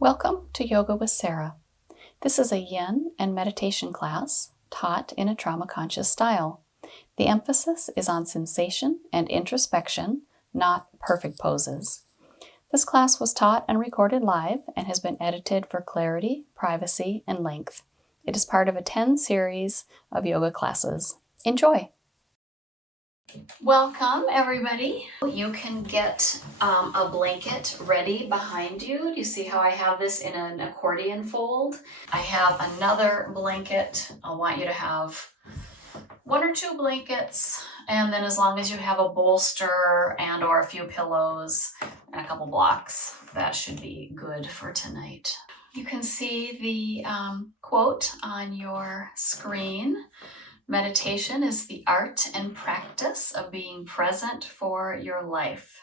Welcome to Yoga with Sara. This is a Yin and meditation class taught in a trauma-conscious style. The emphasis is on sensation and introspection, not perfect poses. This class was taught and recorded live and has been edited for clarity, privacy, and length. It is part of a 10 series of yoga classes. Enjoy! Welcome, everybody. You can get a blanket ready behind you. You see how I have this in an accordion fold? I have another blanket. I want you to have one or two blankets, and then as long as you have a bolster and or a few pillows and a couple blocks, that should be good for tonight. You can see the quote on your screen. Meditation is the art and practice of being present for your life.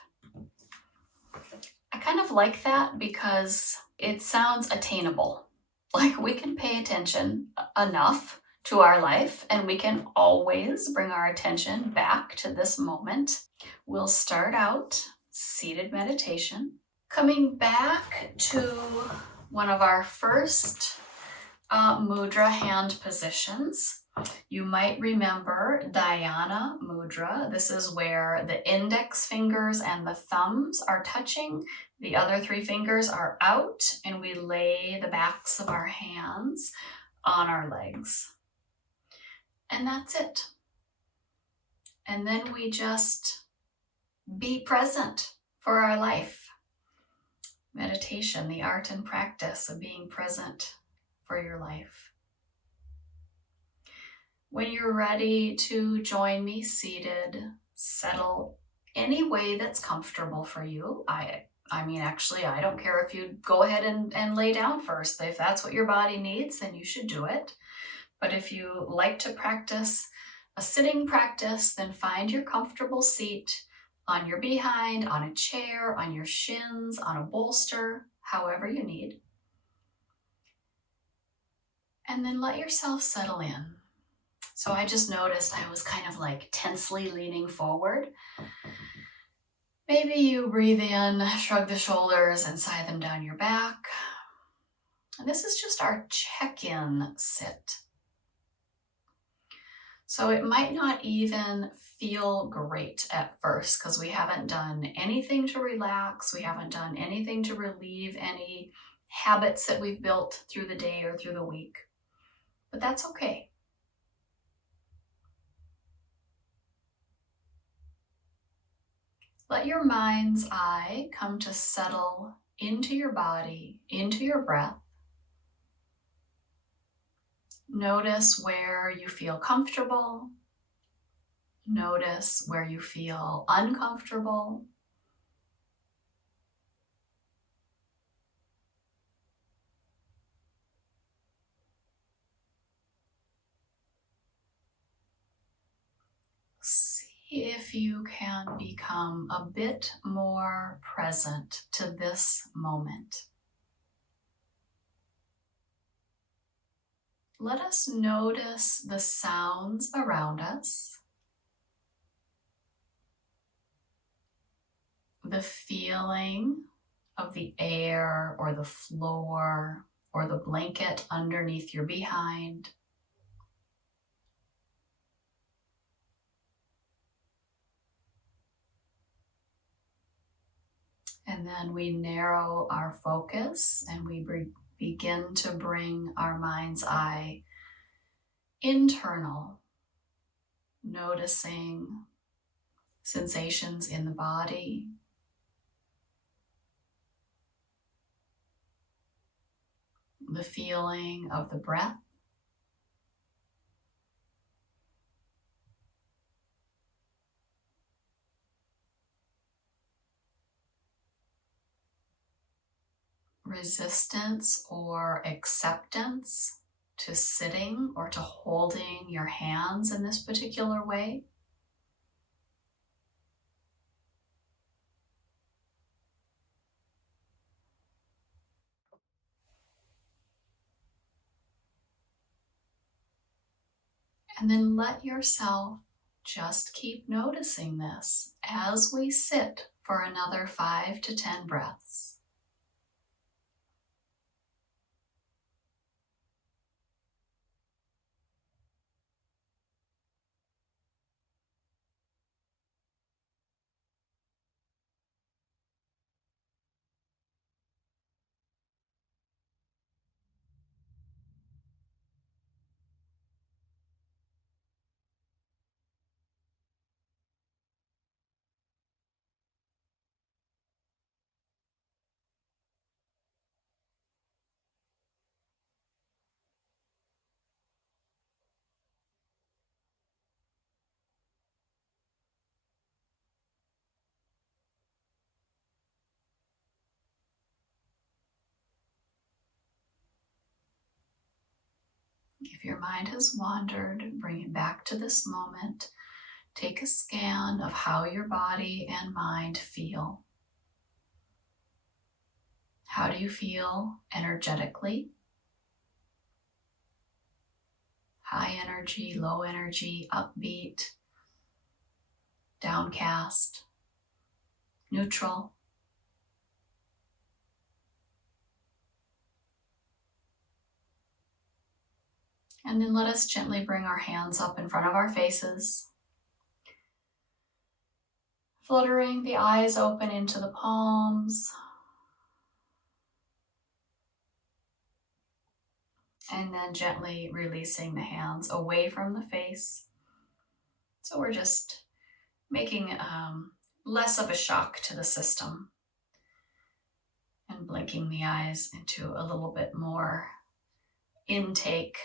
I kind of like that because it sounds attainable. Like we can pay attention enough to our life and we can always bring our attention back to this moment. We'll start out seated meditation, coming back to one of our first mudra hand positions. You might remember Dhyana mudra. This is where the index fingers and the thumbs are touching. The other three fingers are out, and we lay the backs of our hands on our legs. And that's it. And then we just be present for our life. Meditation, the art and practice of being present for your life. When you're ready to join me seated, settle any way that's comfortable for you. I don't care if you go ahead and lay down first. If that's what your body needs, then you should do it. But if you like to practice a sitting practice, then find your comfortable seat on your behind, on a chair, on your shins, on a bolster, however you need. And then let yourself settle in. So I just noticed I was kind of like tensely leaning forward. Maybe you breathe in, shrug the shoulders and sigh them down your back. And this is just our check-in sit. So it might not even feel great at first because we haven't done anything to relax. We haven't done anything to relieve any habits that we've built through the day or through the week. But that's okay. Let your mind's eye come to settle into your body, into your breath. Notice where you feel comfortable. Notice where you feel uncomfortable. See if you can become a bit more present to this moment. Let us notice the sounds around us, the feeling of the air or the floor or the blanket underneath your behind. And then we narrow our focus and we begin to bring our mind's eye internal, noticing sensations in the body, the feeling of the breath, resistance or acceptance to sitting or to holding your hands in this particular way. And then let yourself just keep noticing this as we sit for another 5 to 10 breaths. If your mind has wandered, bring it back to this moment. Take a scan of how your body and mind feel. How do you feel energetically? High energy, low energy, upbeat, downcast, neutral. And then let us gently bring our hands up in front of our faces, fluttering the eyes open into the palms, and then gently releasing the hands away from the face. So we're just making less of a shock to the system and blinking the eyes into a little bit more intake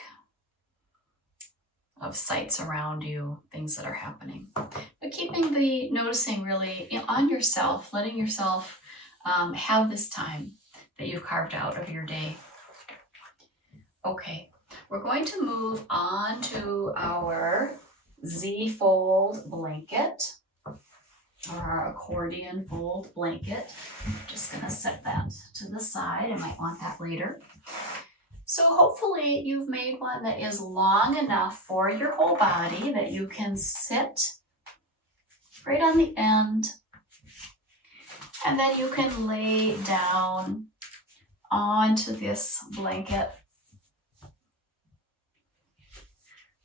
of sights around you, things that are happening. But keeping the noticing really on yourself, letting yourself have this time that you've carved out of your day. Okay, we're going to move on to our Z-fold blanket, or our accordion fold blanket. I'm just gonna set that to the side. I might want that later. So hopefully you've made one that is long enough for your whole body that you can sit right on the end, and then you can lay down onto this blanket.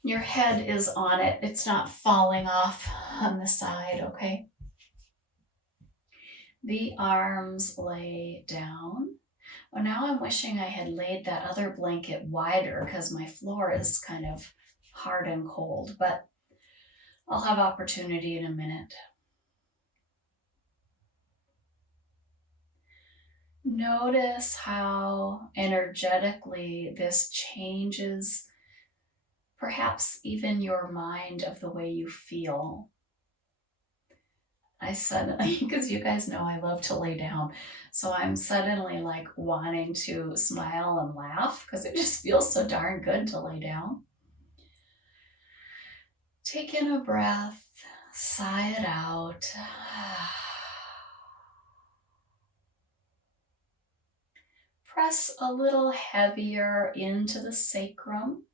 Your head is on it. It's not falling off on the side, okay? The arms lay down. Well, now I'm wishing I had laid that other blanket wider because my floor is kind of hard and cold, but I'll have opportunity in a minute. Notice how energetically this changes perhaps even your mind of the way you feel. I suddenly, because you guys know I love to lay down, so I'm suddenly like wanting to smile and laugh because it just feels so darn good to lay down. Take in a breath, sigh it out. Press a little heavier into the sacrum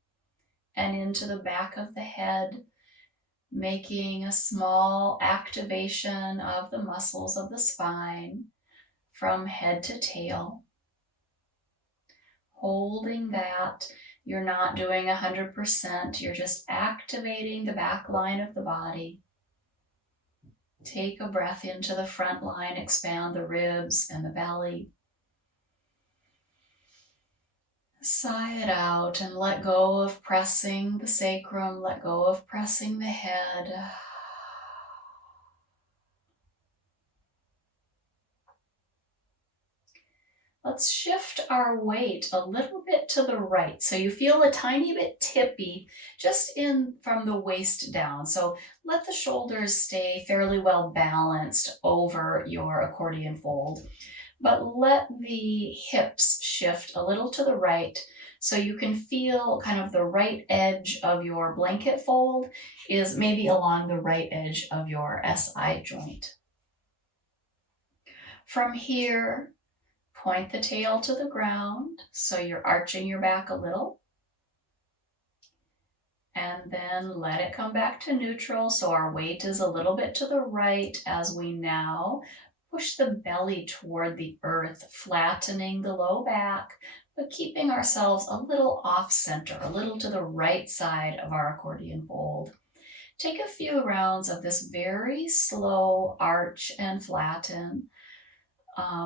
and into the back of the head, making a small activation of the muscles of the spine from head to tail. Holding that, you're not doing 100%, you're just activating the back line of the body. Take a breath into the front line, expand the ribs and the belly. Sigh it out and let go of pressing the sacrum, let go of pressing the head. Let's shift our weight a little bit to the right. So you feel a tiny bit tippy just in from the waist down. So let the shoulders stay fairly well balanced over your accordion fold, but let the hips shift a little to the right so you can feel kind of the right edge of your blanket fold is maybe along the right edge of your SI joint. From here, point the tail to the ground, so you're arching your back a little. And then let it come back to neutral, so our weight is a little bit to the right as we now push the belly toward the earth, flattening the low back, but keeping ourselves a little off center, a little to the right side of our accordion fold. Take a few rounds of this very slow arch and flatten,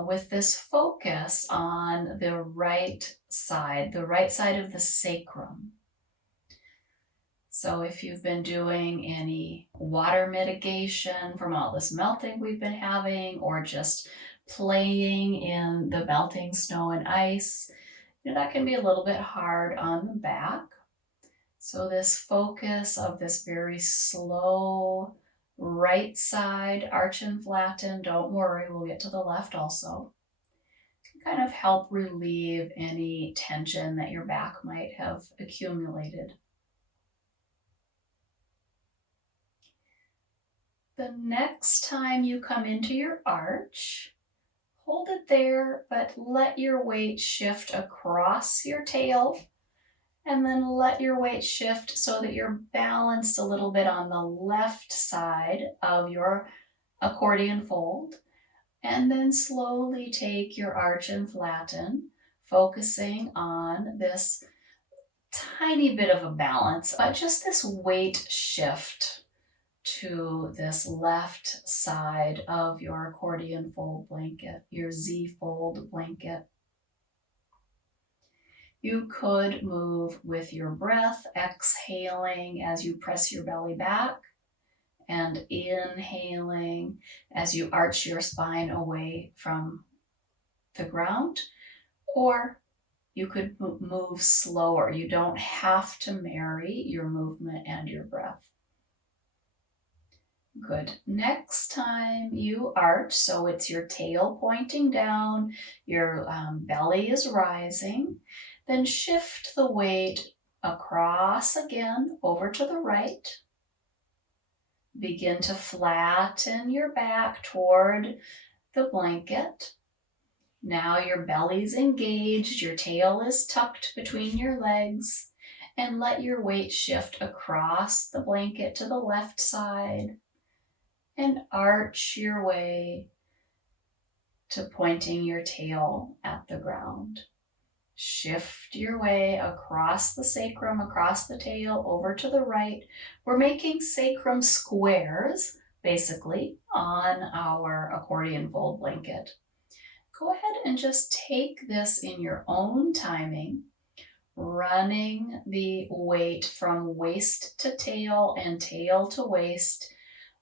with this focus on the right side of the sacrum. So if you've been doing any water mitigation from all this melting we've been having, or just playing in the melting snow and ice, that can be a little bit hard on the back. So this focus of this very slow right side, arch and flatten, don't worry, we'll get to the left also. kind of help relieve any tension that your back might have accumulated. The next time you come into your arch, hold it there, but let your weight shift across your tail, and then let your weight shift so that you're balanced a little bit on the left side of your accordion fold. And then slowly take your arch and flatten, focusing on this tiny bit of a balance, but just this weight shift to this left side of your accordion fold blanket, your Z fold blanket. You could move with your breath, exhaling as you press your belly back, and inhaling as you arch your spine away from the ground. Or you could move slower. You don't have to marry your movement and your breath. Good. Next time you arch, so it's your tail pointing down, your belly is rising, then shift the weight across again over to the right. Begin to flatten your back toward the blanket. Now your belly's engaged, your tail is tucked between your legs, and let your weight shift across the blanket to the left side and arch your way to pointing your tail at the ground. Shift your way across the sacrum, across the tail, over to the right. We're making sacrum squares, basically, on our accordion fold blanket. Go ahead and just take this in your own timing, running the weight from waist to tail and tail to waist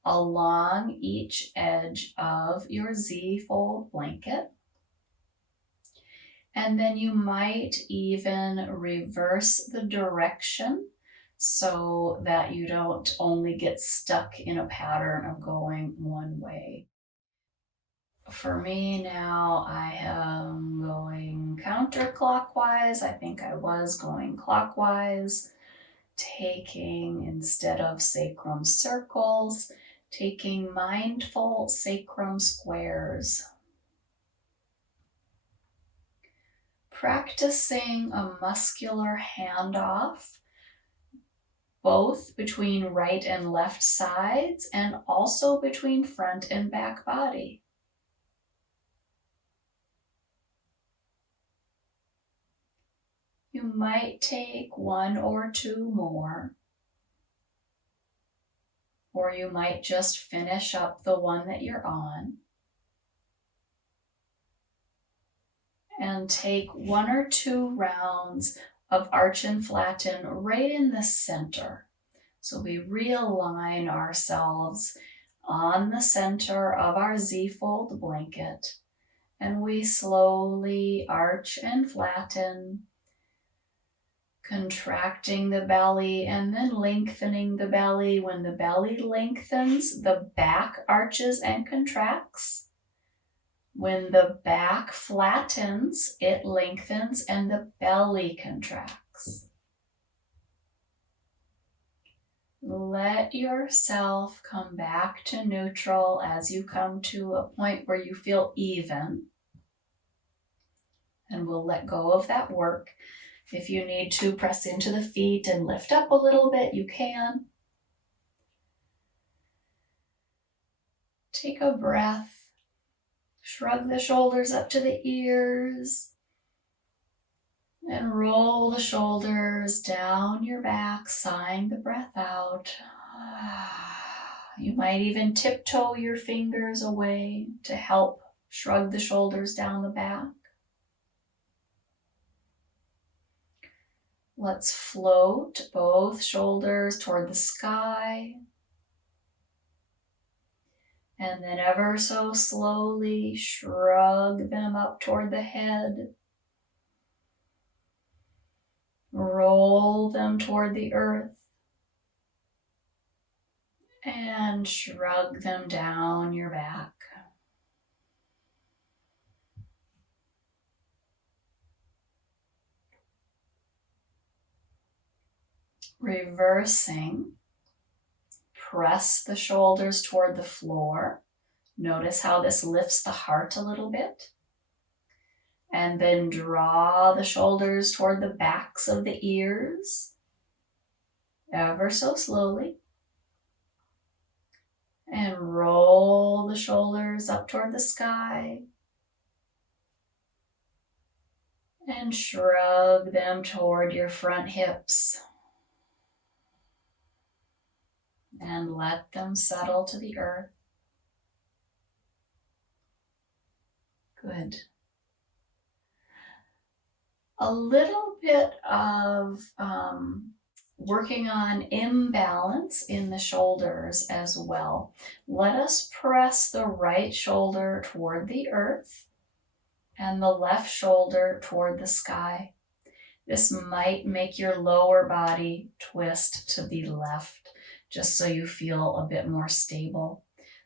along each edge of your Z fold blanket. And then you might even reverse the direction so that you don't only get stuck in a pattern of going one way. For me now, I am going counterclockwise. I think I was going clockwise, taking, instead of sacrum circles, taking mindful sacrum squares. Practicing a muscular handoff, both between right and left sides and also between front and back body. You might take one or two more, or you might just finish up the one that you're on. And take one or two rounds of arch and flatten right in the center. So we realign ourselves on the center of our Z fold blanket, and we slowly arch and flatten, contracting the belly and then lengthening the belly. When the belly lengthens, the back arches and contracts. When the back flattens, it lengthens and the belly contracts. Let yourself come back to neutral as you come to a point where you feel even. And we'll let go of that work. If you need to press into the feet and lift up a little bit, you can. Take a breath. Shrug the shoulders up to the ears. And roll the shoulders down your back, sighing the breath out. You might even tiptoe your fingers away to help shrug the shoulders down the back. Let's float both shoulders toward the sky. And then ever so slowly shrug them up toward the head. Roll them toward the earth. And shrug them down your back. Reversing, press the shoulders toward the floor. Notice how this lifts the heart a little bit. And then draw the shoulders toward the backs of the ears, ever so slowly. And roll the shoulders up toward the sky. And shrug them toward your front hips. And let them settle to the earth. Good. A little bit of working on imbalance in the shoulders as well. Let us press the right shoulder toward the earth and the left shoulder toward the sky. This might make your lower body twist to the left, just so you feel a bit more stable.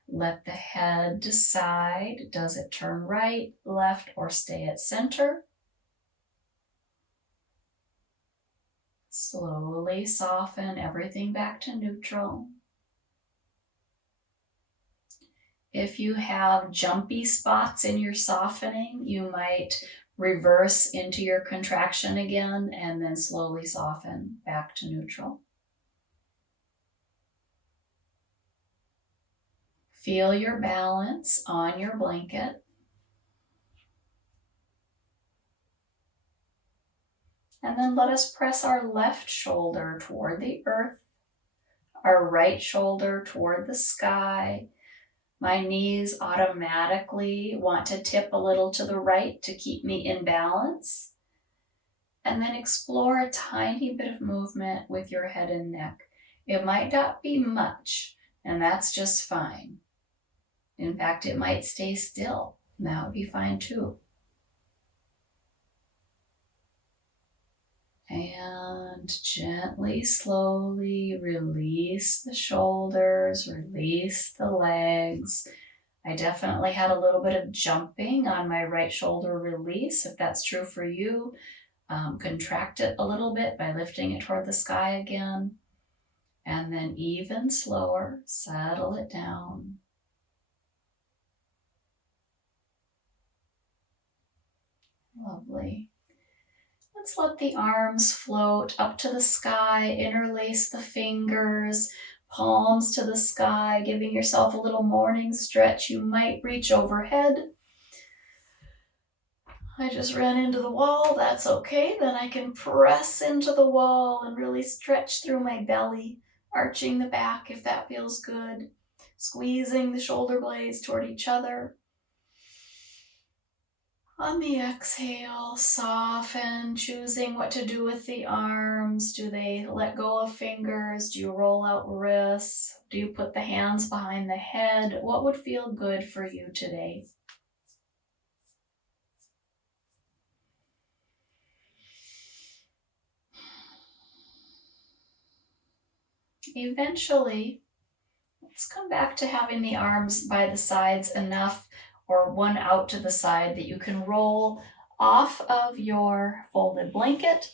Let the head decide, does it turn right, left, or stay at center? Slowly soften everything back to neutral. If you have jumpy spots in your softening, you might reverse into your contraction again and then slowly soften back to neutral. Feel your balance on your blanket. And then let us press our left shoulder toward the earth, our right shoulder toward the sky. My knees automatically want to tip a little to the right to keep me in balance. And then explore a tiny bit of movement with your head and neck. It might not be much, and that's just fine. In fact, it might stay still. That would be fine too. And gently, slowly release the shoulders, release the legs. I definitely had a little bit of jumping on my right shoulder release. If that's true for you, contract it a little bit by lifting it toward the sky again. And then even slower, settle it down. Lovely. Let's let the arms float up to the sky, interlace the fingers, palms to the sky, giving yourself a little morning stretch. You might reach overhead. I just ran into the wall, that's okay. Then I can press into the wall and really stretch through my belly, arching the back if that feels good, squeezing the shoulder blades toward each other. On the exhale, soften, choosing what to do with the arms. Do they let go of fingers? Do you roll out wrists? Do you put the hands behind the head? What would feel good for you today? Eventually, let's come back to having the arms by the sides enough, or one out to the side, that you can roll off of your folded blanket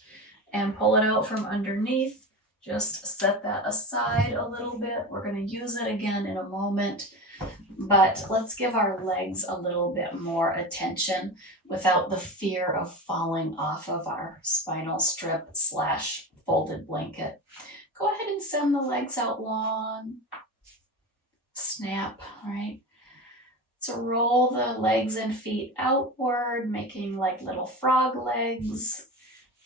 and pull it out from underneath. Just set that aside a little bit. We're going to use it again in a moment, but let's give our legs a little bit more attention without the fear of falling off of our spinal strip / folded blanket. Go ahead and send the legs out long. Snap, right? So roll the legs and feet outward, making like little frog legs,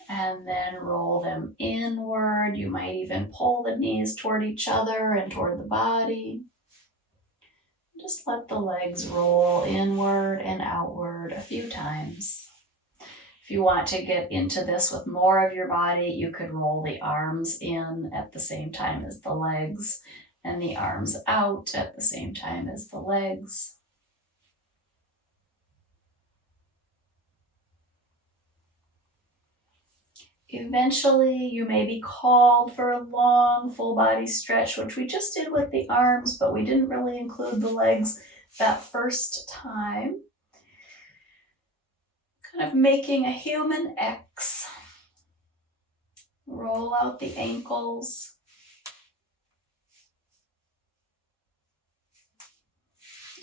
and then roll them inward. You might even pull the knees toward each other and toward the body. Just let the legs roll inward and outward a few times. If you want to get into this with more of your body, you could roll the arms in at the same time as the legs, and the arms out at the same time as the legs. Eventually, you may be called for a long full body stretch, which we just did with the arms, but we didn't really include the legs that first time. Kind of making a human X. Roll out the ankles.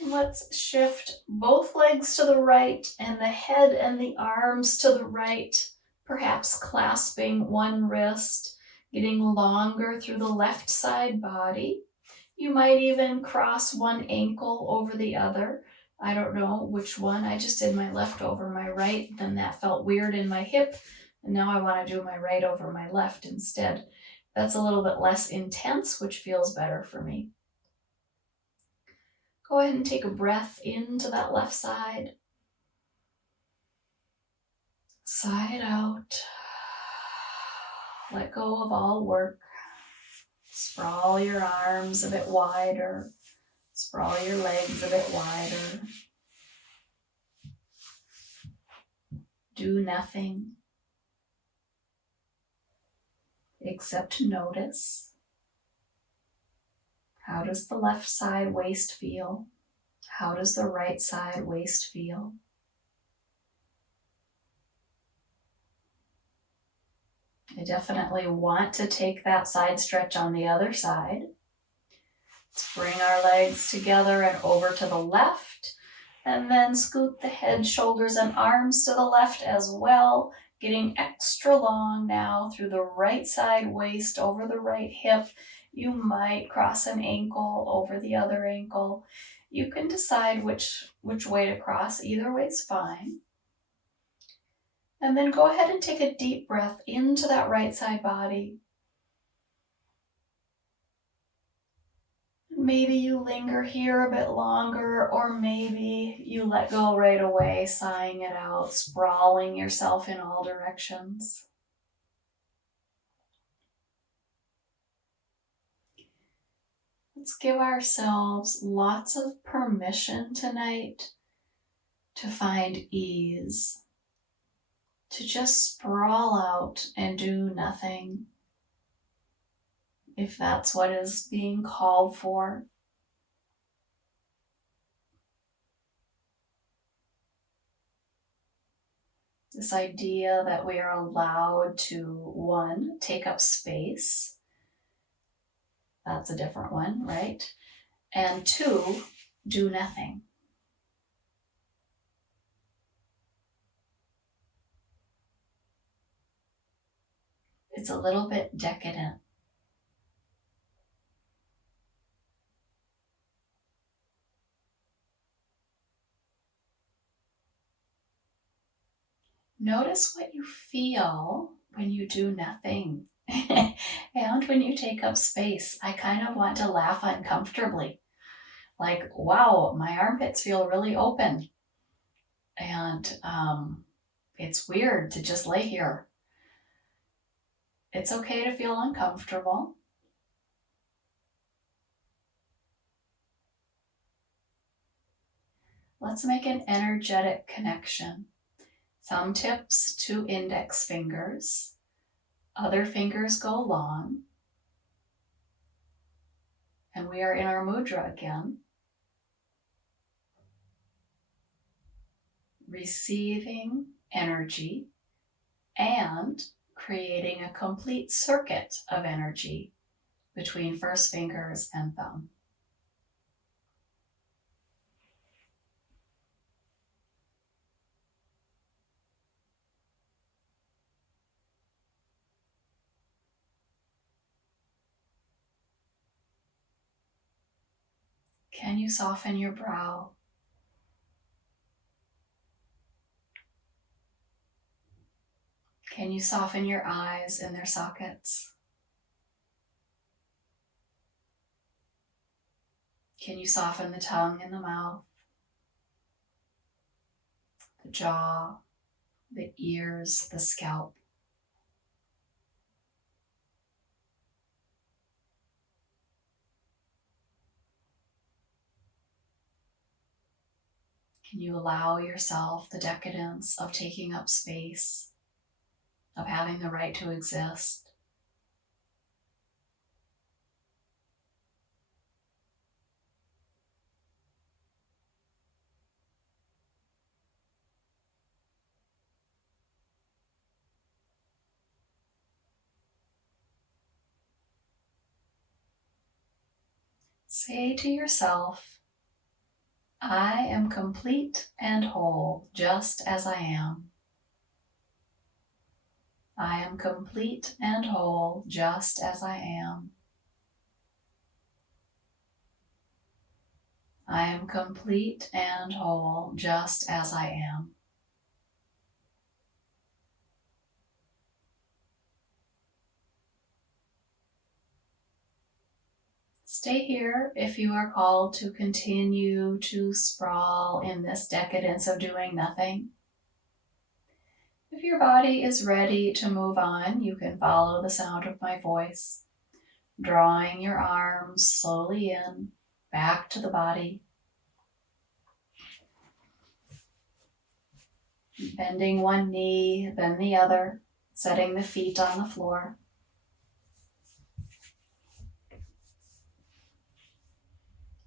Let's shift both legs to the right and the head and the arms to the right, perhaps clasping one wrist, getting longer through the left side body. You might even cross one ankle over the other. I don't know which one. I just did my left over my right, then that felt weird in my hip, and now I want to do my right over my left instead. That's a little bit less intense, which feels better for me. Go ahead and take a breath into that left side. Sigh it out. Let go of all work. Sprawl your arms a bit wider. Sprawl your legs a bit wider. Do nothing except notice. How does the left side waist feel? How does the right side waist feel? I definitely want to take that side stretch on the other side. Let's bring our legs together and over to the left, and then scoot the head, shoulders, and arms to the left as well, getting extra long now through the right side waist, over the right hip. You might cross an ankle over the other ankle. You can decide which way to cross. Either way is fine. And then go ahead and take a deep breath into that right side body. Maybe you linger here a bit longer, or maybe you let go right away, sighing it out, sprawling yourself in all directions. Let's give ourselves lots of permission tonight to find ease, to just sprawl out and do nothing, if that's what is being called for. This idea that we are allowed to, one, take up space. That's a different one, right? And two, do nothing. It's a little bit decadent. Notice what you feel when you do nothing. And when you take up space, I kind of want to laugh uncomfortably. Like, wow, my armpits feel really open. And it's weird to just lay here. It's okay to feel uncomfortable. Let's make an energetic connection. Thumb tips to index fingers. Other fingers go long. And we are in our mudra again. Receiving energy and creating a complete circuit of energy between first fingers and thumb. Can you soften your brow? Can you soften your eyes in their sockets? Can you soften the tongue and the mouth, the jaw, the ears, the scalp? Can you allow yourself the decadence of taking up space, of having the right to exist? Say to yourself, I am complete and whole just as I am. I am complete and whole just as I am. I am complete and whole just as I am. Stay here if you are called to continue to sprawl in this decadence of doing nothing. If your body is ready to move on, you can follow the sound of my voice, drawing your arms slowly in, back to the body. Bending one knee, then the other, setting the feet on the floor.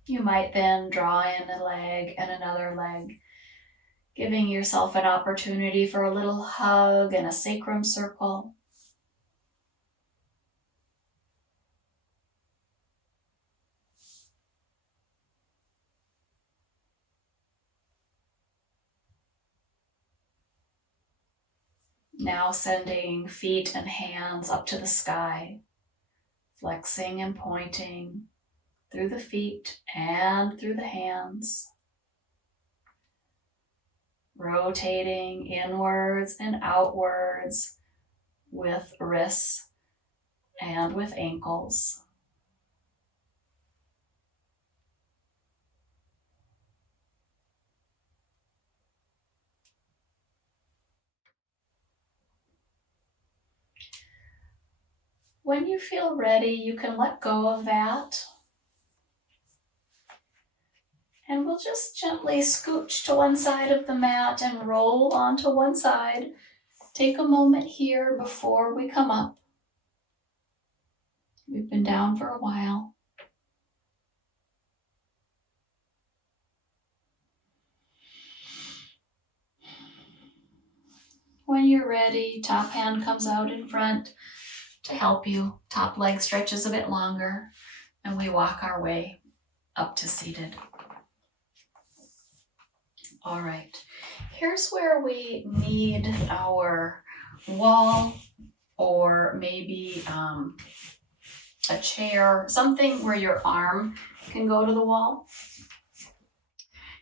You might then draw in a leg and another leg, giving yourself an opportunity for a little hug and a sacrum circle. Now sending feet and hands up to the sky, flexing and pointing through the feet and through the hands. Rotating inwards and outwards with wrists and with ankles. When you feel ready, you can let go of that. And we'll just gently scooch to one side of the mat and roll onto one side. Take a moment here before we come up. We've been down for a while. When you're ready, top hand comes out in front to help you. Top leg stretches a bit longer, and we walk our way up to seated. All right, here's where we need our wall or maybe a chair, something where your arm can go to the wall.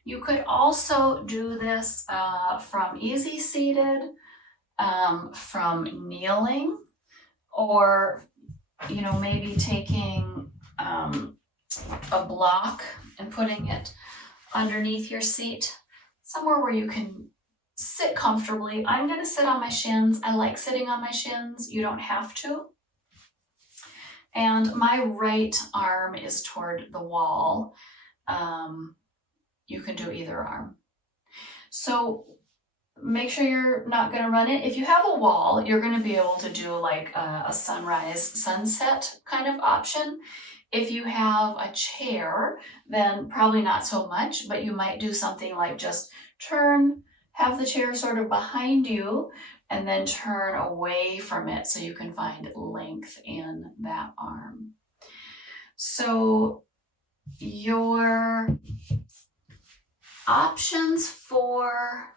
You could also do this from easy seated, from kneeling, or maybe taking a block and putting it underneath your seat, somewhere where you can sit comfortably. I'm going to sit on my shins. I like sitting on my shins. You don't have to. And my right arm is toward the wall. You can do either arm. So make sure you're not going to run it. If you have a wall, you're going to be able to do like a sunrise, sunset kind of option. If you have a chair, then probably not so much, but you might do something like just have the chair sort of behind you and then turn away from it so you can find length in that arm. So your options for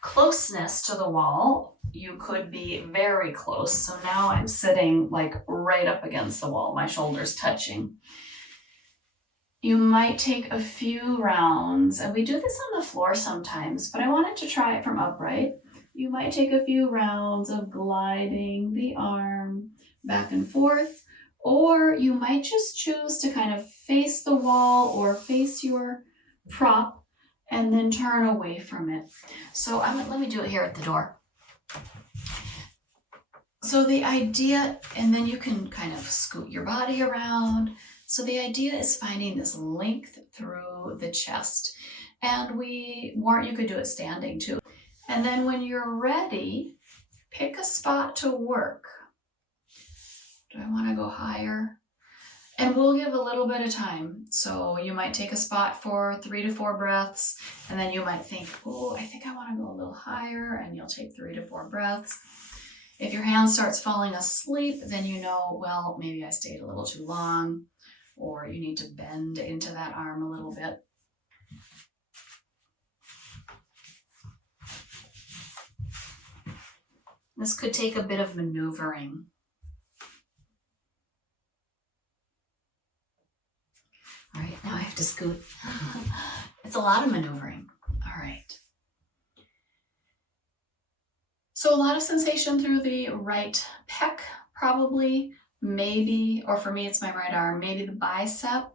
closeness to the wall, you could be very close. So now I'm sitting like right up against the wall, my shoulders touching. You might take a few rounds, and we do this on the floor sometimes, but I wanted to try it from upright. You might take a few rounds of gliding the arm back and forth, or you might just choose to kind of face the wall or face your prop and then turn away from it. So let me do it here at the door. So the idea, and then you can kind of scoot your body around. So the idea is finding this length through the chest. And you could do it standing too. And then when you're ready, pick a spot to work. Do I want to go higher? And we'll give a little bit of time. So you might take a spot for 3 to 4 breaths, and then you might think, oh, I think I want to go a little higher, and you'll take 3 to 4 breaths. If your hand starts falling asleep, then well, maybe I stayed a little too long. or you need to bend into that arm a little bit. This could take a bit of maneuvering. All right, now I have to scoot. It's a lot of maneuvering. All right. So a lot of sensation through the right pec, probably, maybe, or for me it's my right arm, maybe the bicep.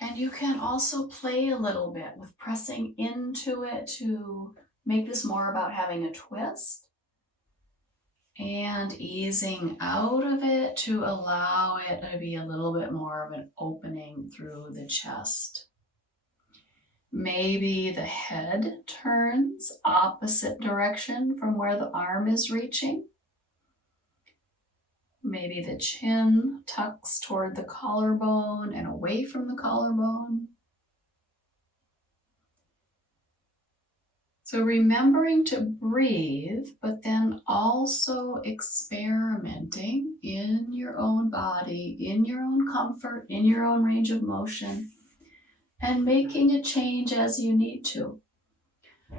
And you can also play a little bit with pressing into it to make this more about having a twist, and easing out of it to allow it to be a little bit more of an opening through the chest. Maybe the head turns opposite direction from where the arm is reaching. Maybe the chin tucks toward the collarbone and away from the collarbone. So remembering to breathe, but then also experimenting in your own body, in your own comfort, in your own range of motion, and making a change as you need to.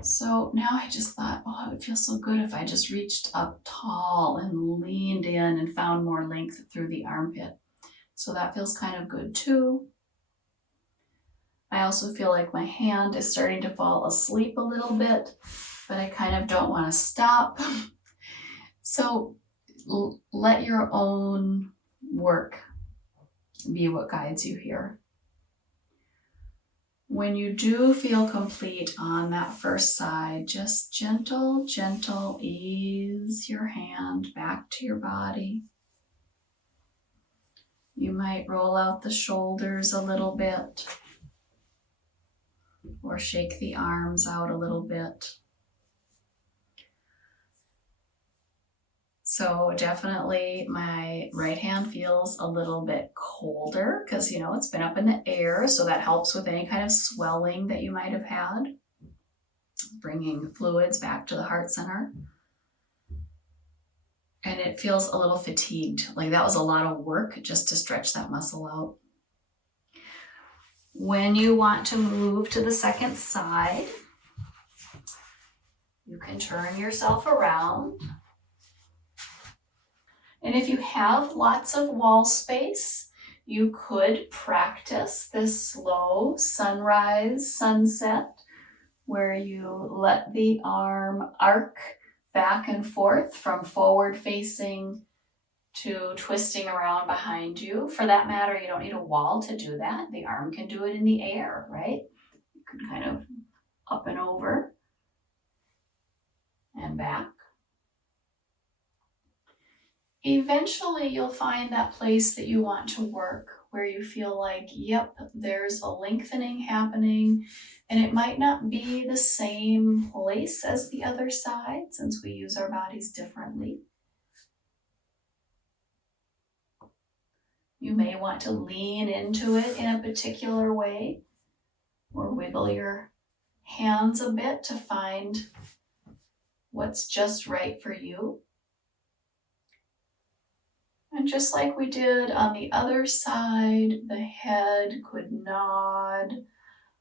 So now I just thought, oh, it would feel so good if I just reached up tall and leaned in and found more length through the armpit. So that feels kind of good too. I also feel like my hand is starting to fall asleep a little bit, but I kind of don't want to stop. So let your own work be what guides you here. When you do feel complete on that first side, just gentle ease your hand back to your body. You might roll out the shoulders a little bit, or shake the arms out a little bit. So definitely my right hand feels a little bit colder because, it's been up in the air, so that helps with any kind of swelling that you might have had, bringing fluids back to the heart center. And it feels a little fatigued, like that was a lot of work just to stretch that muscle out. When you want to move to the second side, you can turn yourself around. And if you have lots of wall space, you could practice this slow sunrise, sunset, where you let the arm arc back and forth from forward facing to twisting around behind you. For that matter, you don't need a wall to do that. The arm can do it in the air, right? You can kind of up and over and back. Eventually, you'll find that place that you want to work where you feel like, yep, there's a lengthening happening, and it might not be the same place as the other side since we use our bodies differently. You may want to lean into it in a particular way or wiggle your hands a bit to find what's just right for you. And just like we did on the other side, the head could nod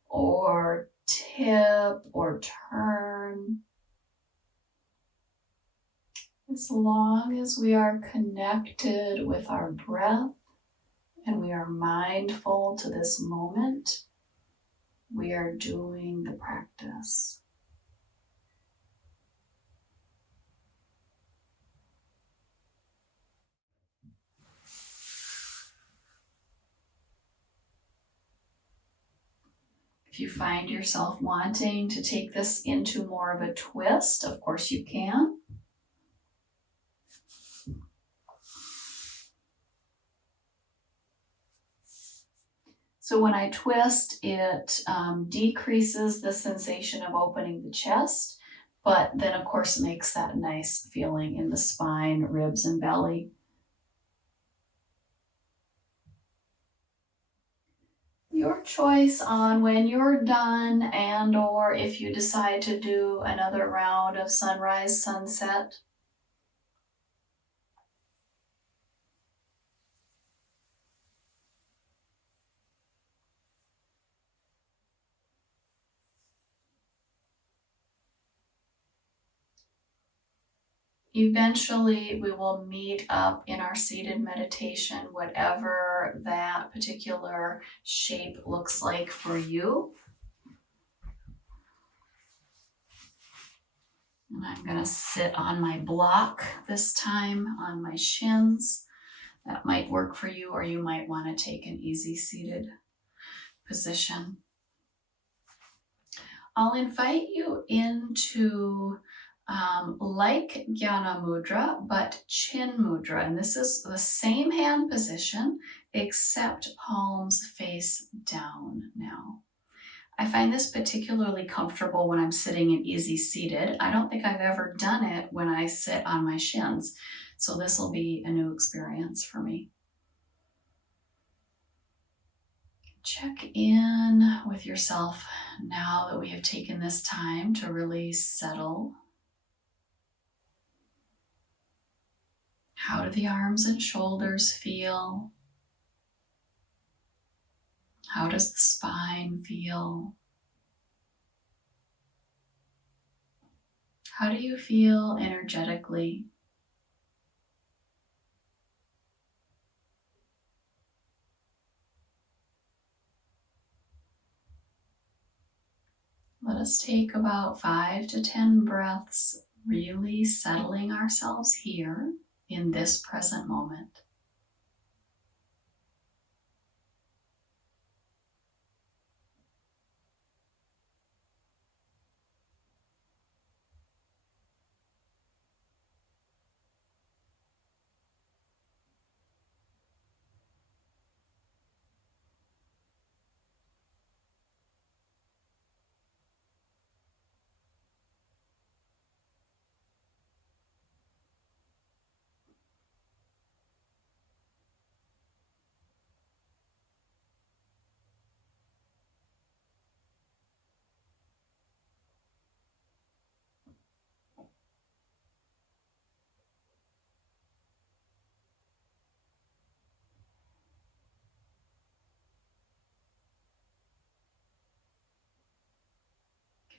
or tip or turn. As long as we are connected with our breath and we are mindful to this moment, we are doing the practice. If you find yourself wanting to take this into more of a twist, of course you can. So when I twist, it decreases the sensation of opening the chest, but then of course makes that nice feeling in the spine, ribs, and belly. Your choice on when you're done, and or if you decide to do another round of sunrise, sunset. Eventually, we will meet up in our seated meditation, whatever that particular shape looks like for you. And I'm going to sit on my block this time, on my shins. That might work for you, or you might want to take an easy seated position. I'll invite you into like Jnana Mudra, but Chin Mudra. And this is the same hand position, except palms face down now. I find this particularly comfortable when I'm sitting in easy seated. I don't think I've ever done it when I sit on my shins. So this will be a new experience for me. Check in with yourself now that we have taken this time to really settle. How do the arms and shoulders feel? How does the spine feel? How do you feel energetically? Let us take about 5 to 10 breaths, really settling ourselves here in this present moment.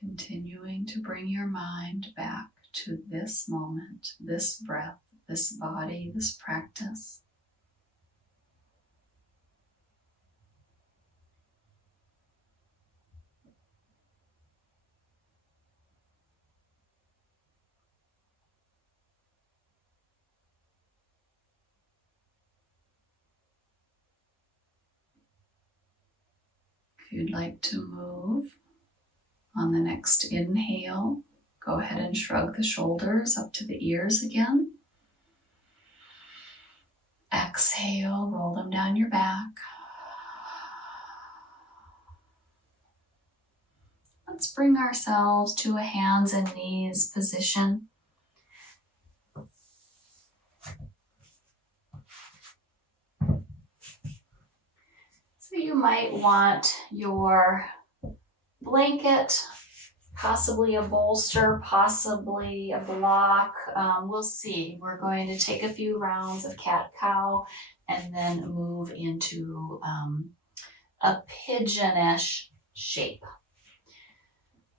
Continuing to bring your mind back to this moment, this breath, this body, this practice. If you'd like to move on the next inhale, go ahead and shrug the shoulders up to the ears again. Exhale, roll them down your back. Let's bring ourselves to a hands and knees position. So you might want your blanket, possibly a bolster, possibly a block. We'll see. We're going to take a few rounds of cat-cow and then move into a pigeon-ish shape.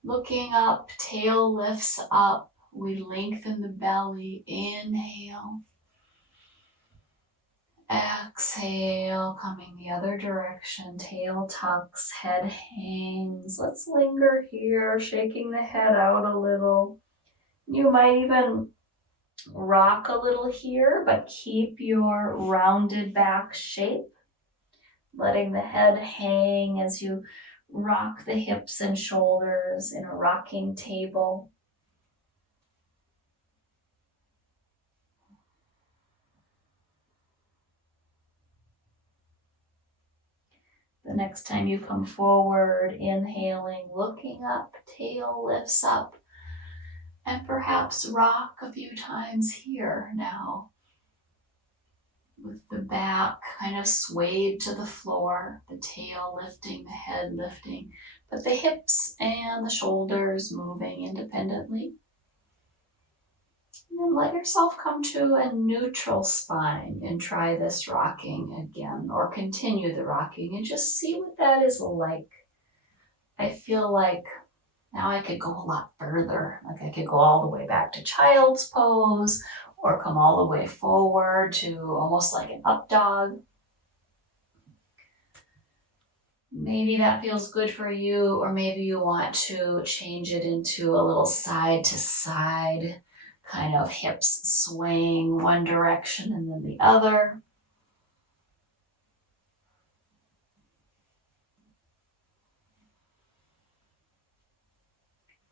Looking up, tail lifts up. We lengthen the belly. Inhale. Exhale, coming the other direction. Tail tucks, head hangs. Let's linger here, shaking the head out a little. You might even rock a little here, but keep your rounded back shape. Letting the head hang as you rock the hips and shoulders in a rocking table. The next time you come forward, inhaling, looking up, tail lifts up, and perhaps rock a few times here now, with the back kind of swayed to the floor, the tail lifting, the head lifting, but the hips and the shoulders moving independently. And then let yourself come to a neutral spine and try this rocking again, or continue the rocking and just see what that is like. I feel like Now I could go a lot further. Like I could go all the way back to child's pose or come all the way forward to almost like an up dog. Maybe that feels good for you, or maybe you want to change it into a little side to side, kind of hips swaying one direction and then the other.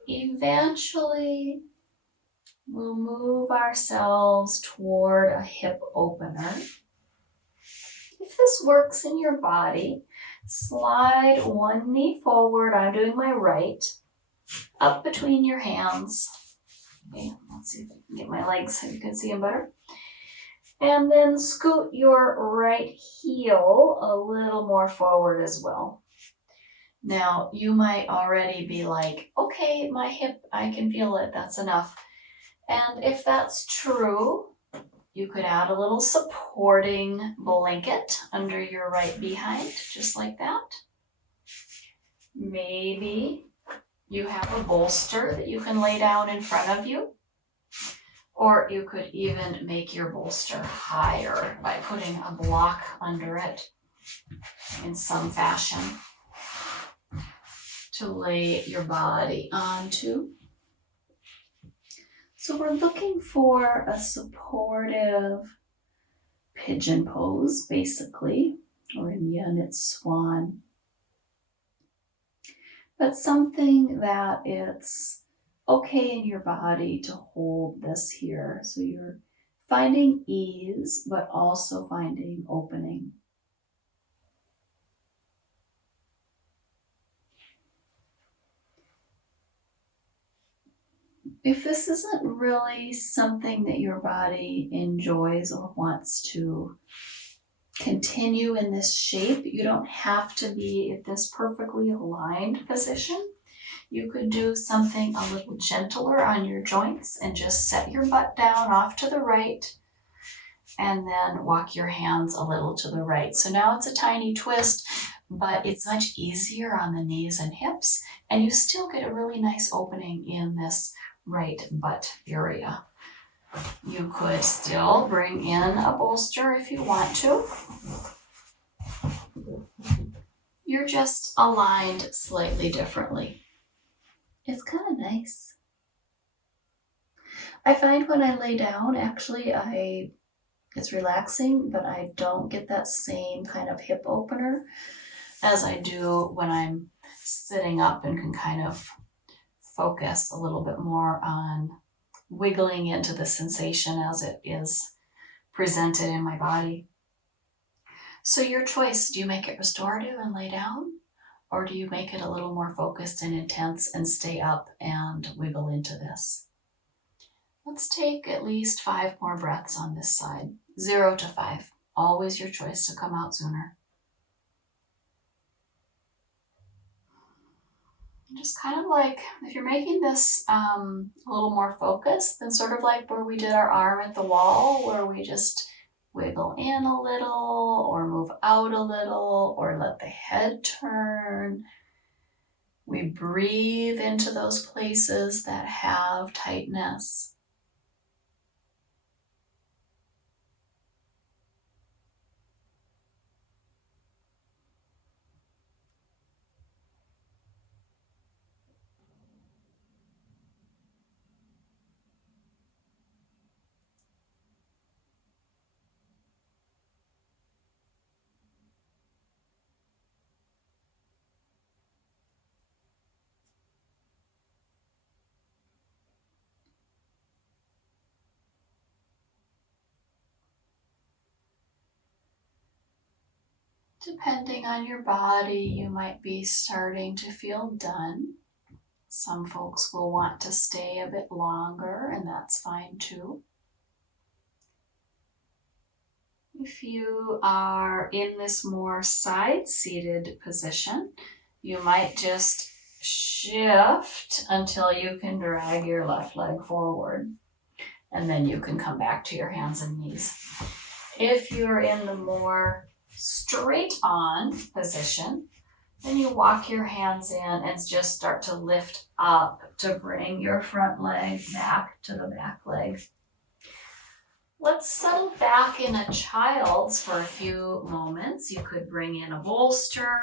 Eventually, we'll move ourselves toward a hip opener. If this works in your body, slide one knee forward. I'm doing my right, up between your hands. Okay, let's see if I can get my legs so you can see them better. And then scoot your right heel a little more forward as well. Now, you might already be like, okay, my hip, I can feel it, that's enough. And if that's true, you could add a little supporting blanket under your right behind, just like that. Maybe you have a bolster that you can lay down in front of you. Or you could even make your bolster higher by putting a block under it in some fashion to lay your body onto. So we're looking for a supportive pigeon pose, basically, or in yin it's swan. But something that it's okay in your body to hold this here. So you're finding ease, but also finding opening. If this isn't really something that your body enjoys or wants to continue in this shape, you don't have to be at this perfectly aligned position. You could do something a little gentler on your joints and just set your butt down off to the right and then walk your hands a little to the right. So now it's a tiny twist, but it's much easier on the knees and hips, and you still get a really nice opening in this right butt area. You could still bring in a bolster if you want to. You're just aligned slightly differently. It's kind of nice. I find when I lay down, actually, it's relaxing, but I don't get that same kind of hip opener as I do when I'm sitting up and can kind of focus a little bit more on wiggling into the sensation as it is presented in my body. So your choice, do you make it restorative and lay down? Or do you make it a little more focused and intense and stay up and wiggle into this? Let's take at least 5 more breaths on this side. 0 to 5. Always your choice to come out sooner. Just kind of like, if you're making this a little more focused, then sort of like where we did our arm at the wall, where we just wiggle in a little or move out a little or let the head turn. We breathe into those places that have tightness. Depending on your body, you might be starting to feel done. Some folks will want to stay a bit longer, and that's fine too. If you are in this more side-seated position, you might just shift until you can drag your left leg forward, and then you can come back to your hands and knees. If you're in the more straight on position, Then you walk your hands in and just start to lift up to bring your front leg back to the back leg. Let's settle back in a child's for a few moments. You could bring in a bolster,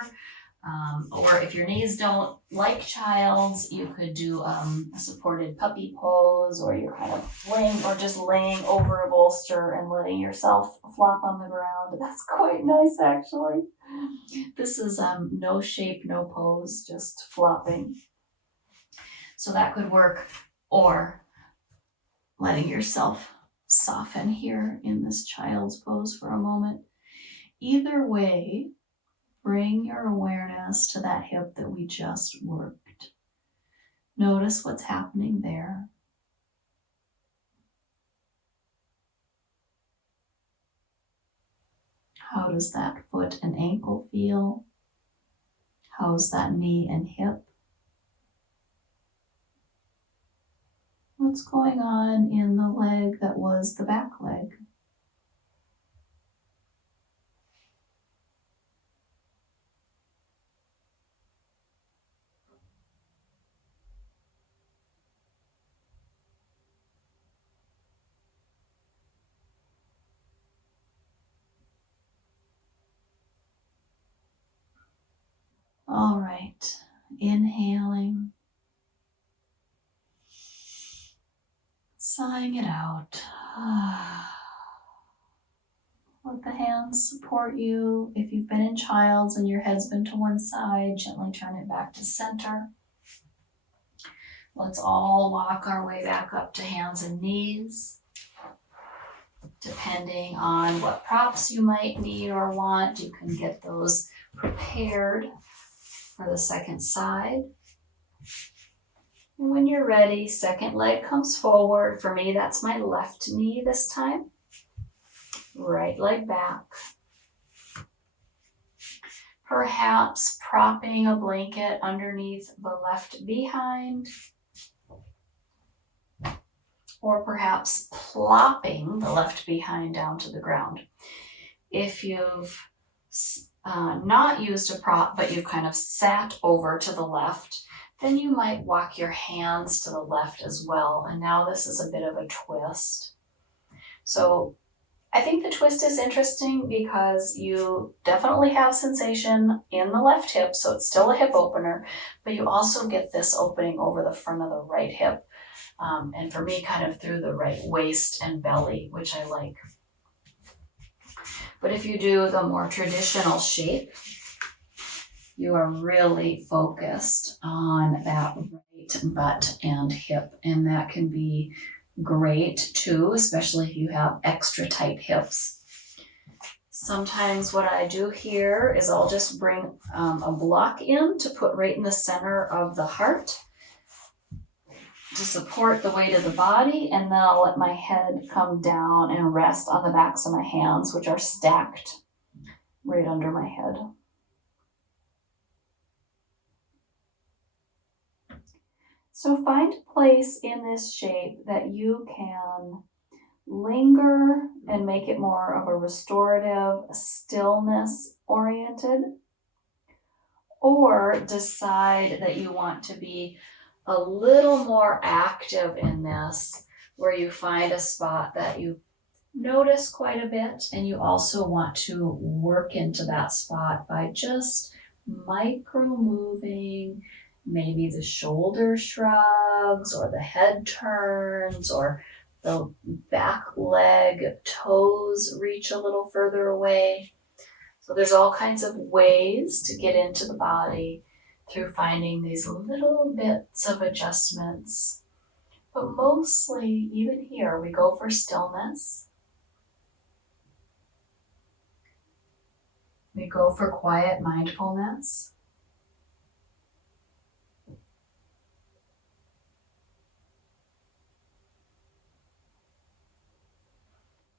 or if your knees don't like child's, you could do a supported puppy pose, or you're kind of laying or just laying over a bolster and letting yourself flop on the ground. That's quite nice, actually. This is no shape, no pose, just flopping. So that could work, or letting yourself soften here in this child's pose for a moment. Either way, bring your awareness to that hip that we just worked. Notice what's happening there. How does that foot and ankle feel? How's that knee and hip? What's going on in the leg that was the back leg? All right, inhaling, sighing it out. Let the hands support you. If you've been in child's and your head's been to one side, gently turn it back to center. Let's all walk our way back up to hands and knees. Depending on what props you might need or want, you can get those prepared for the second side. And when you're ready, second leg comes forward. For me, that's my left knee this time. Right leg back. Perhaps propping a blanket underneath the left behind. Or perhaps plopping the left behind down to the ground. If you've not used a prop, but you've kind of sat over to the left, then you might walk your hands to the left as well. And now this is a bit of a twist. So I think the twist is interesting because you definitely have sensation in the left hip, so it's still a hip opener, but you also get this opening over the front of the right hip. And for me, kind of through the right waist and belly, which I like. But if you do the more traditional shape, you are really focused on that right butt and hip. And that can be great too, especially if you have extra tight hips. Sometimes what I do here is I'll just bring a block in to put right in the center of the heart to support the weight of the body, and then I'll let my head come down and rest on the backs of my hands, which are stacked right under my head. So find a place in this shape that you can linger and make it more of a restorative, stillness oriented, or decide that you want to be a little more active in this, where you find a spot that you notice quite a bit, and you also want to work into that spot by just micro moving, maybe the shoulder shrugs or the head turns or the back leg toes reach a little further away. So there's all kinds of ways to get into the body through finding these little bits of adjustments. But mostly, even here, we go for stillness. We go for quiet mindfulness.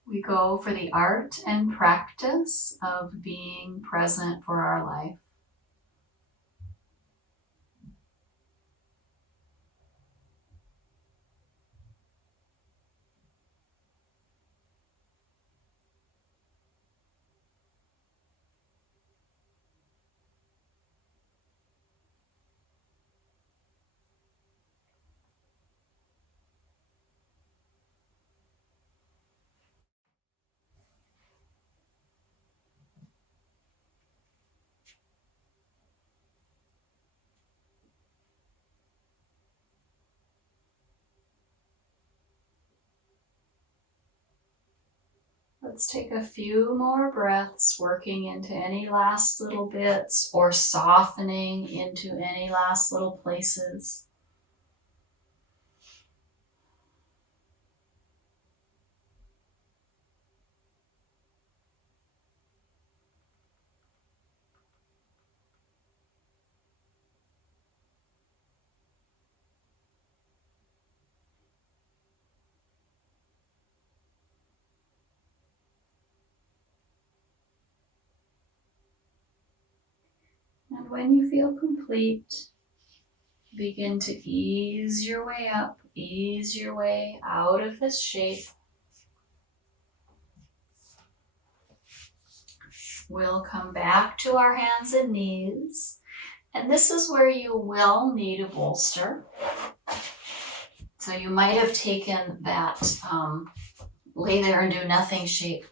We go for the art and practice of being present for our life. Let's take a few more breaths, working into any last little bits or softening into any last little places. And when you feel complete, begin to ease your way up, ease your way out of this shape. We'll come back to our hands and knees. And this is where you will need a bolster. So you might have taken that lay there and do nothing shape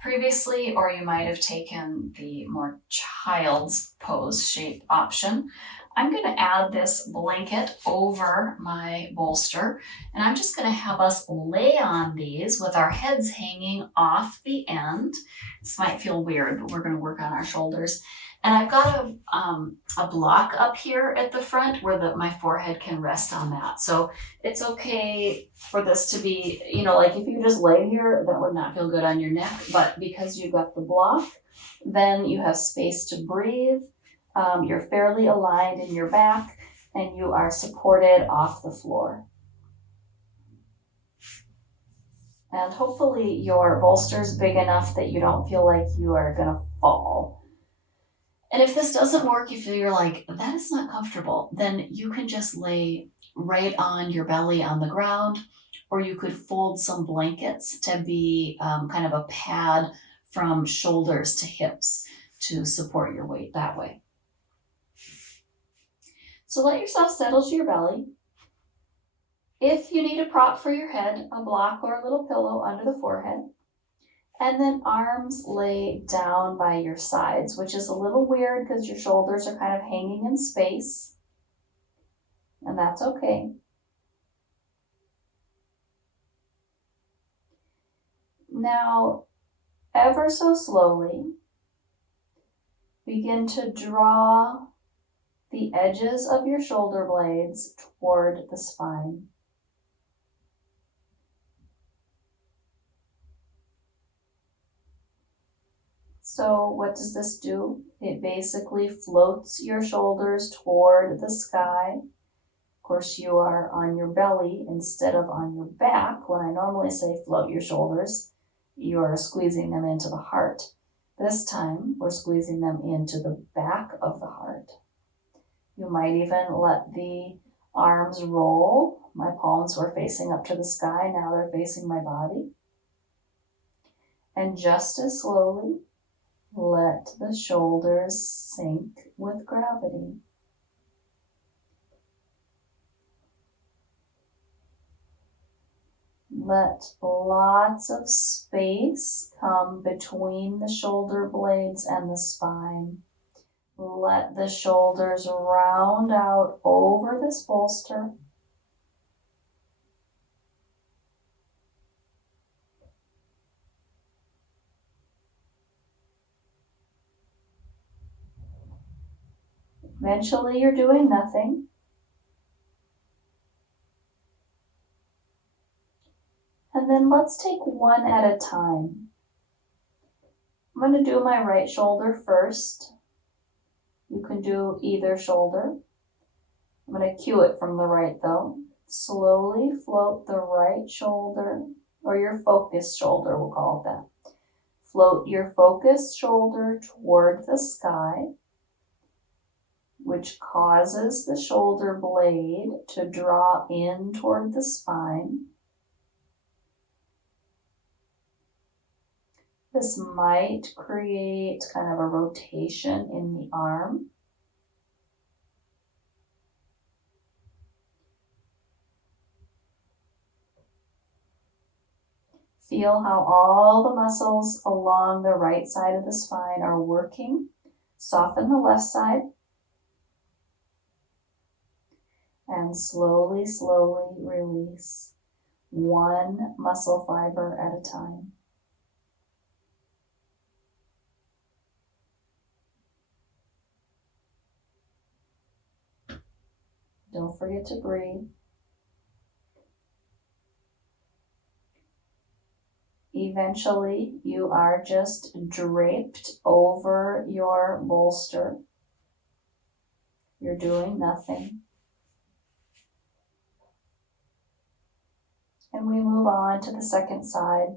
previously, or you might have taken the more child's pose shape option. I'm going to add this blanket over my bolster, and I'm just going to have us lay on these with our heads hanging off the end. This might feel weird, but we're going to work on our shoulders. And I've got a block up here at the front where my forehead can rest on that. So it's okay for this to be, like if you just lay here, that would not feel good on your neck. But because you've got the block, then you have space to breathe. You're fairly aligned in your back, and you are supported off the floor. And hopefully your bolster's big enough that you don't feel like you are going to fall. And if this doesn't work, you feel you're like, that is not comfortable, then you can just lay right on your belly on the ground, or you could fold some blankets to be kind of a pad from shoulders to hips to support your weight that way. So let yourself settle to your belly. If you need a prop for your head, a block or a little pillow under the forehead. And then arms lay down by your sides, which is a little weird because your shoulders are kind of hanging in space. And that's okay. Now, ever so slowly, begin to draw the edges of your shoulder blades toward the spine. So what does this do? It basically floats your shoulders toward the sky. Of course, you are on your belly instead of on your back. When I normally say float your shoulders, you are squeezing them into the heart. This time, we're squeezing them into the back of the heart. You might even let the arms roll. My palms were facing up to the sky. Now they're facing my body. And just as slowly, let the shoulders sink with gravity. Let lots of space come between the shoulder blades and the spine. Let the shoulders round out over this bolster. Eventually, you're doing nothing. And then let's take one at a time. I'm going to do my right shoulder first. You can do either shoulder. I'm going to cue it from the right though. Slowly float the right shoulder, or your focused shoulder, we'll call it that. Float your focused shoulder toward the sky, which causes the shoulder blade to draw in toward the spine. This might create kind of a rotation in the arm. Feel how all the muscles along the right side of the spine are working. Soften the left side. And slowly, slowly release one muscle fiber at a time. Don't forget to breathe. Eventually, you are just draped over your bolster. You're doing nothing. And we move on to the second side.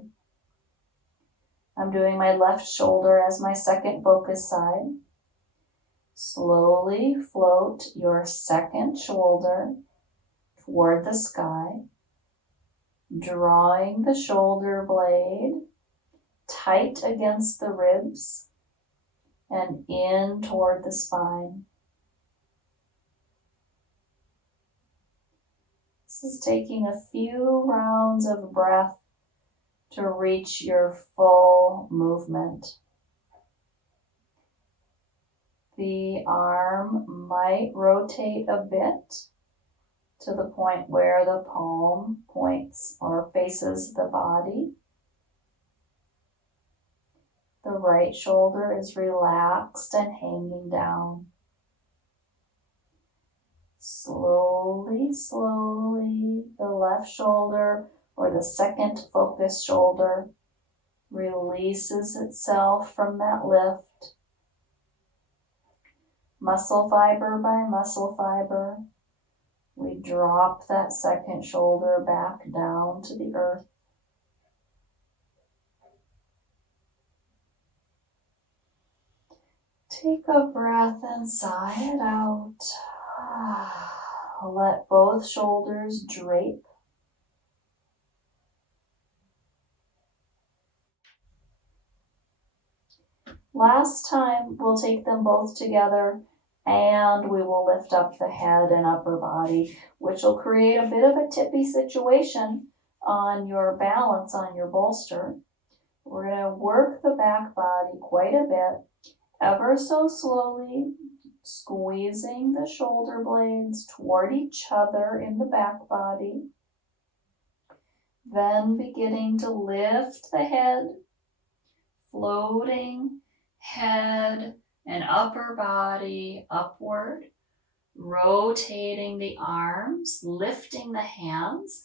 I'm doing my left shoulder as my second focus side. Slowly float your second shoulder toward the sky, drawing the shoulder blade tight against the ribs and in toward the spine. This is taking a few rounds of breath to reach your full movement. The arm might rotate a bit to the point where the palm points or faces the body. The right shoulder is relaxed and hanging down. Slowly, slowly, the left shoulder or the second focus shoulder releases itself from that lift. Muscle fiber by muscle fiber, we drop that second shoulder back down to the earth. Take a breath and sigh it out. Let both shoulders drape. Last time, we'll take them both together and we will lift up the head and upper body, which will create a bit of a tippy situation on your balance on your bolster. We're going to work the back body quite a bit, ever so slowly, squeezing the shoulder blades toward each other in the back body. Then beginning to lift the head, floating head and upper body upward, rotating the arms, lifting the hands,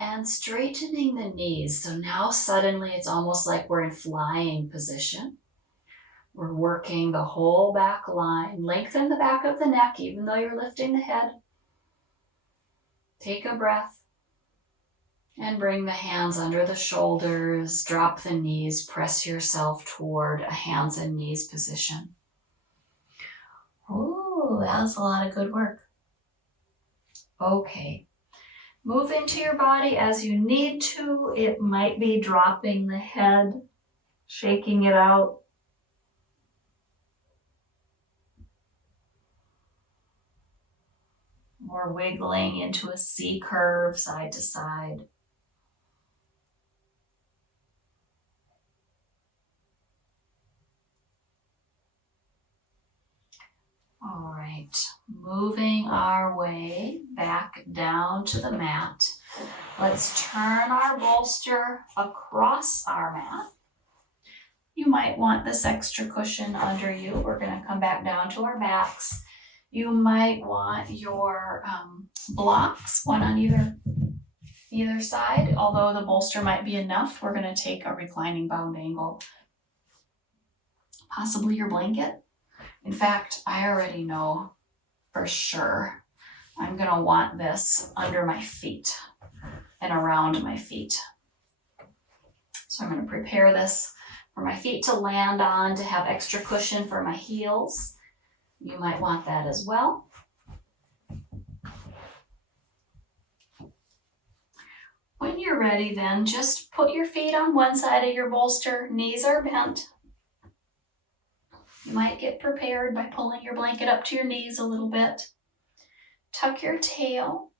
and straightening the knees. So now suddenly it's almost like we're in flying position. We're working the whole back line. Lengthen the back of the neck even though you're lifting the head. Take a breath and bring the hands under the shoulders. Drop the knees. Press yourself toward a hands and knees position. Ooh, that was a lot of good work. Okay. Move into your body as you need to. It might be dropping the head, shaking it out. Or wiggling into a C curve side to side. All right, moving our way back down to the mat. Let's turn our bolster across our mat. You might want this extra cushion under you. We're going to come back down to our backs. You might want your blocks, one on either side. Although the bolster might be enough, we're going to take a reclining bound angle. Possibly your blanket. In fact, I already know for sure I'm going to want this under my feet and around my feet. So I'm going to prepare this for my feet to land on, to have extra cushion for my heels. You might want that as well. When you're ready, then just put your feet on one side of your bolster. Knees are bent. You might get prepared by pulling your blanket up to your knees a little bit. Tuck your tail.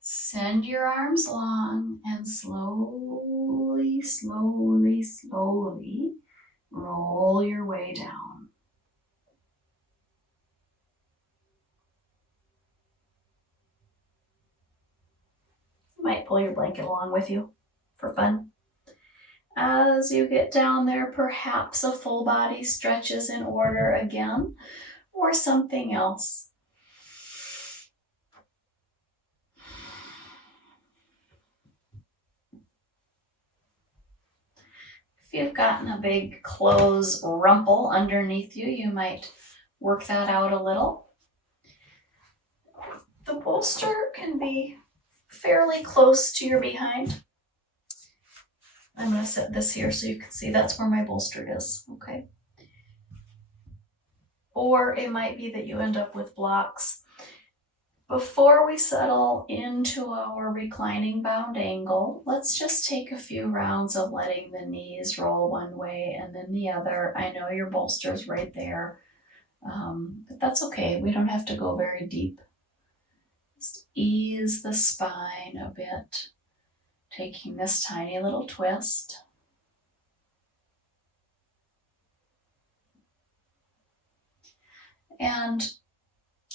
Send your arms long and slowly, slowly, slowly roll your way down. You might pull your blanket along with you for fun. As you get down there, perhaps a full body stretch is in order again, or something else. If you've gotten a big clothes rumple underneath you, you might work that out a little. The bolster can be fairly close to your behind. I'm going to set this here so you can see that's where my bolster is, okay? Or it might be that you end up with blocks. Before we settle into our reclining bound angle, let's just take a few rounds of letting the knees roll one way and then the other. I know your bolster's right there, but that's okay. We don't have to go very deep. Just ease the spine a bit, taking this tiny little twist. And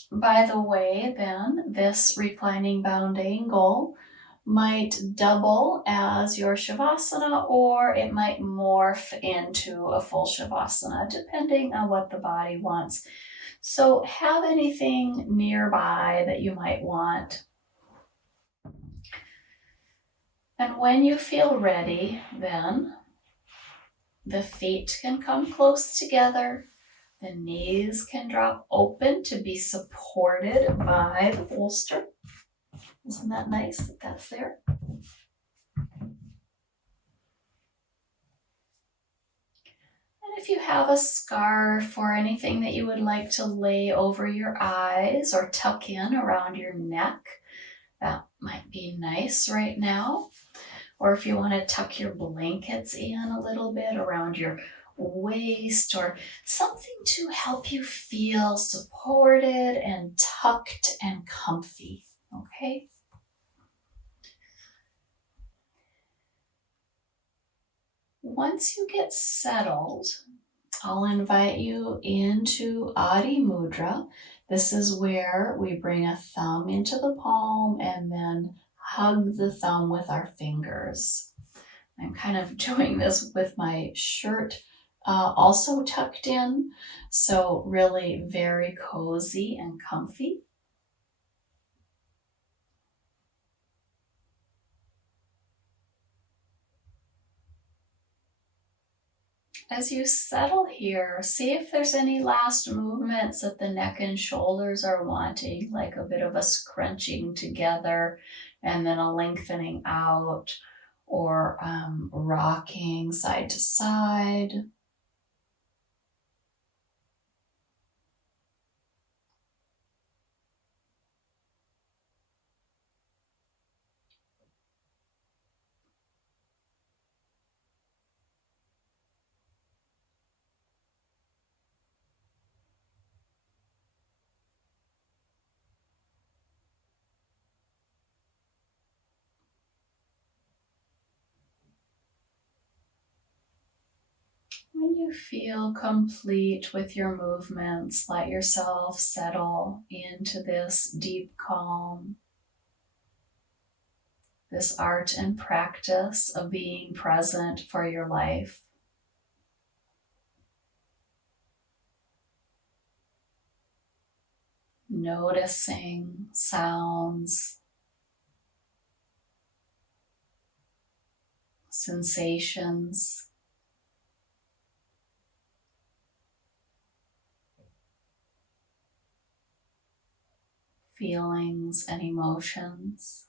by the way, then, this reclining bound angle might double as your Shavasana, or it might morph into a full Shavasana, depending on what the body wants. So have anything nearby that you might want. And when you feel ready, then the feet can come close together. The knees can drop open to be supported by the bolster. Isn't that nice that that's there? And if you have a scarf or anything that you would like to lay over your eyes or tuck in around your neck, that might be nice right now. Or if you want to tuck your blankets in a little bit around your waist or something to help you feel supported and tucked and comfy, okay? Once you get settled, I'll invite you into Adi Mudra. This is where we bring a thumb into the palm and then hug the thumb with our fingers. I'm kind of doing this with my shirt also tucked in, so really very cozy and comfy. As you settle here, see if there's any last movements that the neck and shoulders are wanting, like a bit of a scrunching together and then a lengthening out, or rocking side to side. When you feel complete with your movements, let yourself settle into this deep calm, this art and practice of being present for your life. Noticing sounds, sensations, feelings and emotions.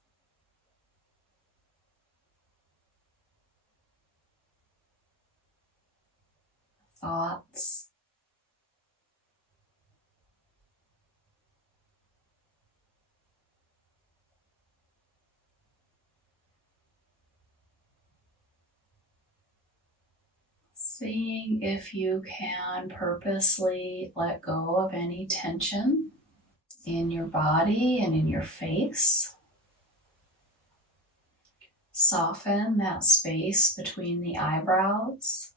Thoughts. Seeing if you can purposely let go of any tension in your body and in your face. Soften that space between the eyebrows.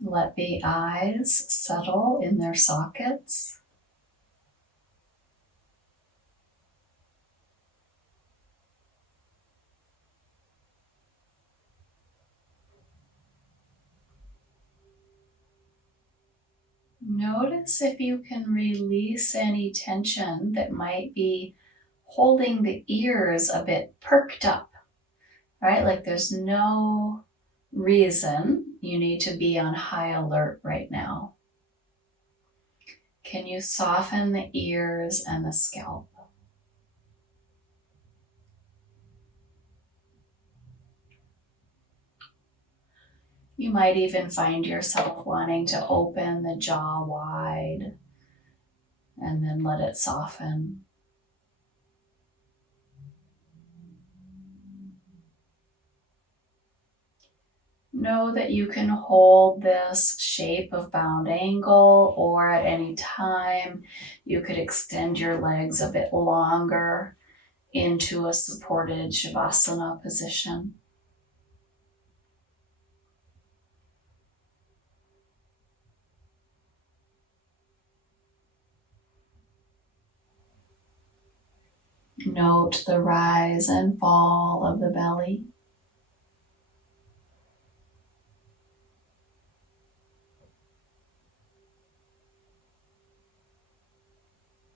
Let the eyes settle in their sockets. Notice if you can release any tension that might be holding the ears a bit perked up. right? Like there's no reason you need to be on high alert right now. Can you soften the ears and the scalp? You might even find yourself wanting to open the jaw wide and then let it soften. Know that you can hold this shape of bound angle, or at any time you could extend your legs a bit longer into a supported Shavasana position. Note the rise and fall of the belly.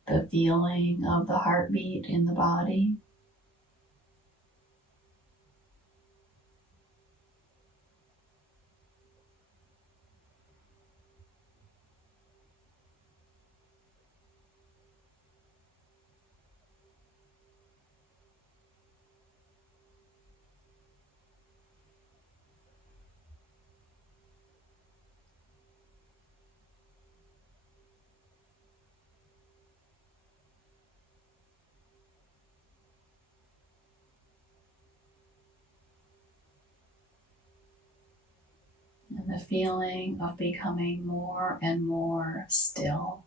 The feeling of the heartbeat in the body. And the feeling of becoming more and more still.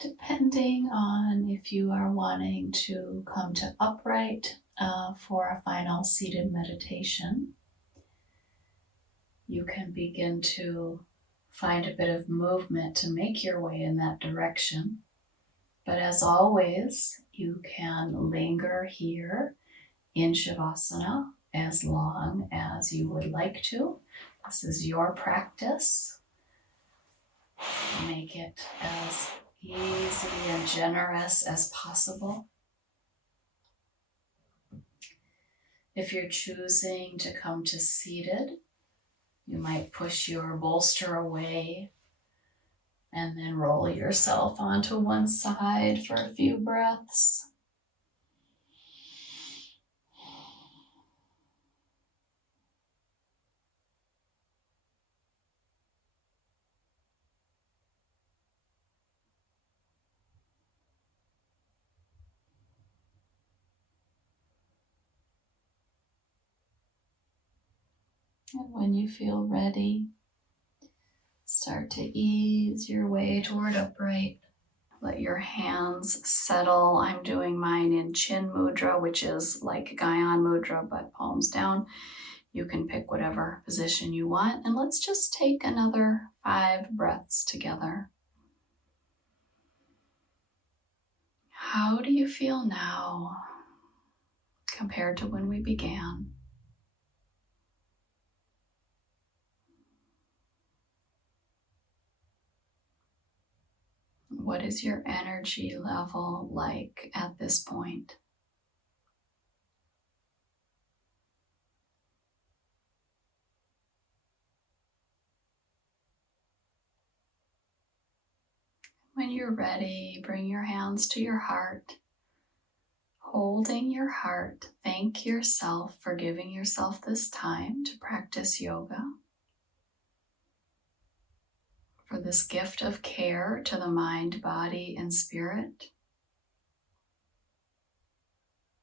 Depending on if you are wanting to come to upright for a final seated meditation, you can begin to find a bit of movement to make your way in that direction. But as always, you can linger here in Shavasana as long as you would like to. This is your practice. Make it as easy and generous as possible. If you're choosing to come to seated, you might push your bolster away and then roll yourself onto one side for a few breaths. And when you feel ready, start to ease your way toward upright. Let your hands settle. I'm doing mine in Chin Mudra, which is like Gyan Mudra, but palms down. You can pick whatever position you want. And let's just take another 5 breaths together. How do you feel now compared to when we began? What is your energy level like at this point? When you're ready, bring your hands to your heart. Holding your heart, thank yourself for giving yourself this time to practice yoga, for this gift of care to the mind, body, and spirit.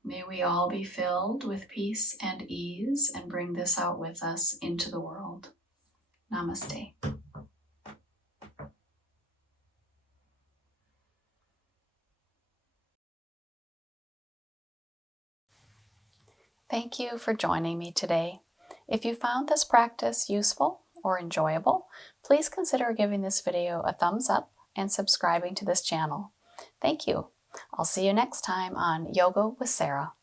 May we all be filled with peace and ease and bring this out with us into the world. Namaste. Thank you for joining me today. If you found this practice useful or enjoyable, please consider giving this video a thumbs up and subscribing to this channel. Thank you. I'll see you next time on Yoga with Sara.